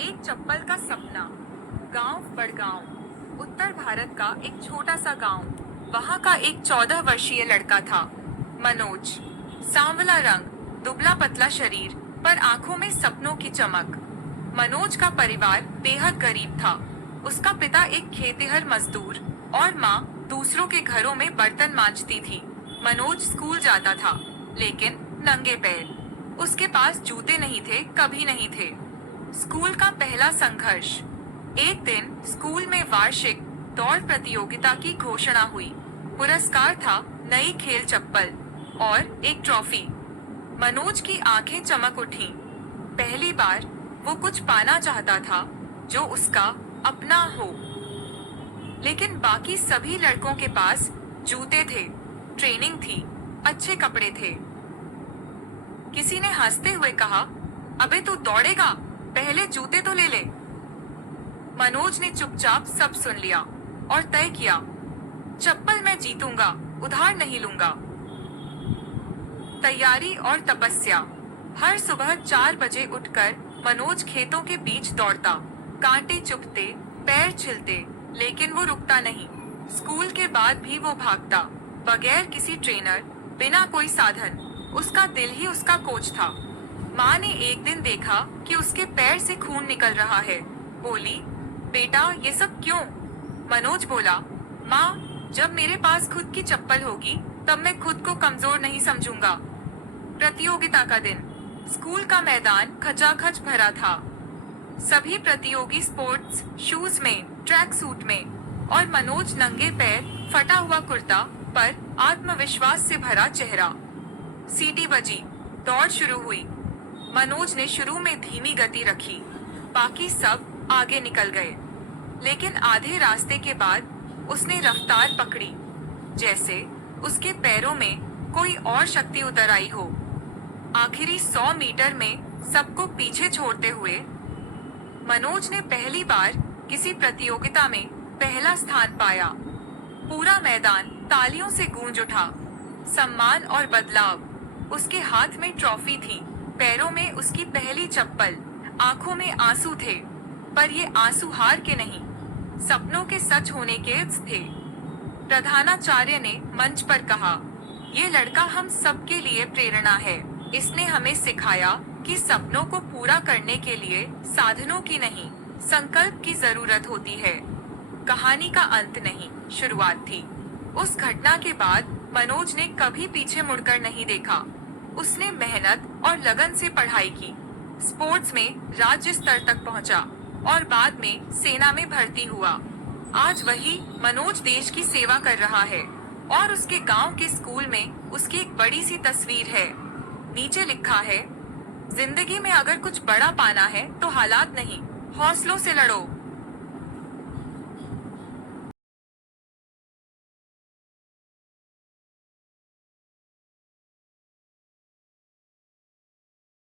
एक चप्पल का सपना। गांव बड़गांव, उत्तर भारत का एक छोटा सा गांव। वहां का एक 14 वर्षीय लड़का था, मनोज। सांवला रंग, दुबला पतला शरीर, पर आंखों में सपनों की चमक। मनोज का परिवार बेहद गरीब था। उसका पिता एक खेतिहर मजदूर और माँ दूसरों के घरों में बर्तन मांजती थी। मनोज स्कूल जाता था, लेकिन नंगे पैर। उसके पास जूते नहीं थे, कभी नहीं थे। स्कूल का पहला संघर्ष। एक दिन स्कूल में वार्षिक दौड़ प्रतियोगिता की घोषणा हुई। पुरस्कार था नई खेल चप्पल और एक ट्रॉफी। मनोज की आंखें चमक उठीं। पहली बार वो कुछ पाना चाहता था जो उसका अपना हो। लेकिन बाकी सभी लड़कों के पास जूते थे, ट्रेनिंग थी, अच्छे कपड़े थे। किसी ने हंसते हुए कहा, अबे तू दौड़ेगा, पहले जूते तो ले ले। मनोज ने चुपचाप सब सुन लिया और तय किया, चप्पल मैं जीतूंगा, उधार नहीं लूंगा। तैयारी और तपस्या। हर सुबह 4 बजे उठकर मनोज खेतों के बीच दौड़ता। कांटे चुभते, पैर छिलते, लेकिन वो रुकता नहीं। स्कूल के बाद भी वो भागता, बगैर किसी ट्रेनर, बिना कोई साधन। उसका दिल ही उसका कोच था। माँ ने एक दिन देखा कि उसके पैर से खून निकल रहा है। बोली, बेटा ये सब क्यों? मनोज बोला, माँ जब मेरे पास खुद की चप्पल होगी तब मैं खुद को कमजोर नहीं समझूंगा। प्रतियोगिता का दिन। स्कूल का मैदान खचाखच भरा था। सभी प्रतियोगी स्पोर्ट्स शूज में, ट्रैक सूट में, और मनोज नंगे पैर, फटा हुआ कुर्ता, पर आत्मविश्वास से भरा चेहरा। सीटी बजी, दौड़ शुरू हुई। मनोज ने शुरू में धीमी गति रखी, बाकी सब आगे निकल गए। लेकिन आधे रास्ते के बाद उसने रफ्तार पकड़ी, जैसे उसके पैरों में कोई और शक्ति उतर आई हो। आखिरी 100 मीटर में सबको पीछे छोड़ते हुए मनोज ने पहली बार किसी प्रतियोगिता में पहला स्थान पाया। पूरा मैदान तालियों से गूंज उठा। सम्मान और बदलाव। उसके हाथ में ट्रॉफी थी, पैरों में उसकी पहली चप्पल, आंखों में आंसू थे, पर ये आंसू हार के नहीं, सपनों के सच होने के थे। प्रधानाचार्य ने मंच पर कहा, ये लड़का हम सबके लिए प्रेरणा है। इसने हमें सिखाया कि सपनों को पूरा करने के लिए साधनों की नहीं, संकल्प की जरूरत होती है। कहानी का अंत नहीं, शुरुआत थी। उस घटना के बाद मनोज ने कभी पीछे मुड़कर नहीं देखा। उसने मेहनत और लगन से पढ़ाई की, स्पोर्ट्स में राज्य स्तर तक पहुंचा और बाद में सेना में भर्ती हुआ। आज वही मनोज देश की सेवा कर रहा है और उसके गांव के स्कूल में उसकी एक बड़ी सी तस्वीर है। नीचे लिखा है, जिंदगी में अगर कुछ बड़ा पाना है तो हालात नहीं, हौसलों से लड़ो।